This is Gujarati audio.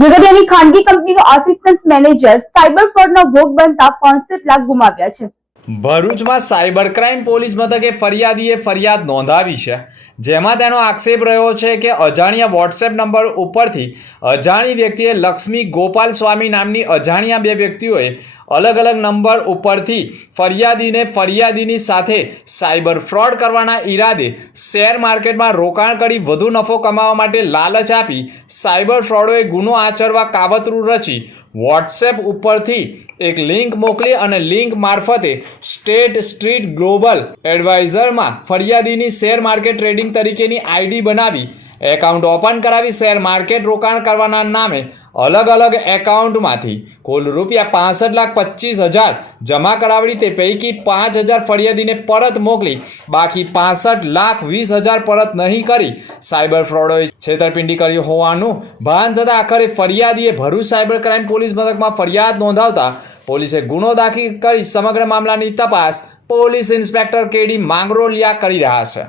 જગડિયાની ખાનગી કંપનીનો આસિસ્ટન્ટ મેનેજર સાયબર ફ્રોડનો ભોગ બનતા 65 લાખ ગુમાવ્યા છે। ભરૂચમાં સાયબર ક્રાઇમ પોલીસ મથકે ફરિયાદીએ ફરિયાદ નોંધાવી છે, જેમાં તેનો આક્ષેપ રહ્યો છે કે અજાણ્યા વોટ્સએપ નંબર ઉપરથી અજાણી વ્યક્તિએ લક્ષ્મી ગોપાલ સ્વામી નામની અજાણ્યા બે વ્યક્તિઓએ અલગ અલગ નંબર ઉપરથી ફરિયાદીની સાથે સાયબર ફ્રોડ કરવાના ઈરાદે શેર માર્કેટમાં રોકાણ કરી વધુ નફો કમાવા માટે લાલચ આપી સાયબર ફ્રોડોએ ગુનો આચરવા કાવતરું રચી વોટ્સએપ ઉપરથી એક લિંક મોકલી અને લિંક મારફતે સ્ટેટ સ્ટ્રીટ ગ્લોબલ એડવાઇઝરમાં ફરિયાદીની શેર માર્કેટ ટ્રેડિંગ તરીકેની આઈડી બનાવી એકાઉન્ટ ઓપન કરાવી શેર માર્કેટ રોકાણ કરવાના નામે અલગ અલગ એકાઉન્ટમાંથી કુલ ₹65,25,000 જમા કરાવી તે પૈકી 5,000 ફરિયાદીને પરત મોકલી બાકી 65,20,000 પરત નહીં કરી સાયબર ફ્રોડોએ છેતરપિંડી કરી હોવાનું ભાન થતાં આખરે ફરિયાદીએ ભરૂચ સાયબર ક્રાઇમ પોલીસ મથકમાં ફરિયાદ નોંધાવતા પોલીસે ગુનો દાખલ કરી સમગ્ર મામલાની તપાસ પોલીસ ઇન્સ્પેક્ટર કેડી માંગરોલિયા કરી રહ્યા છે।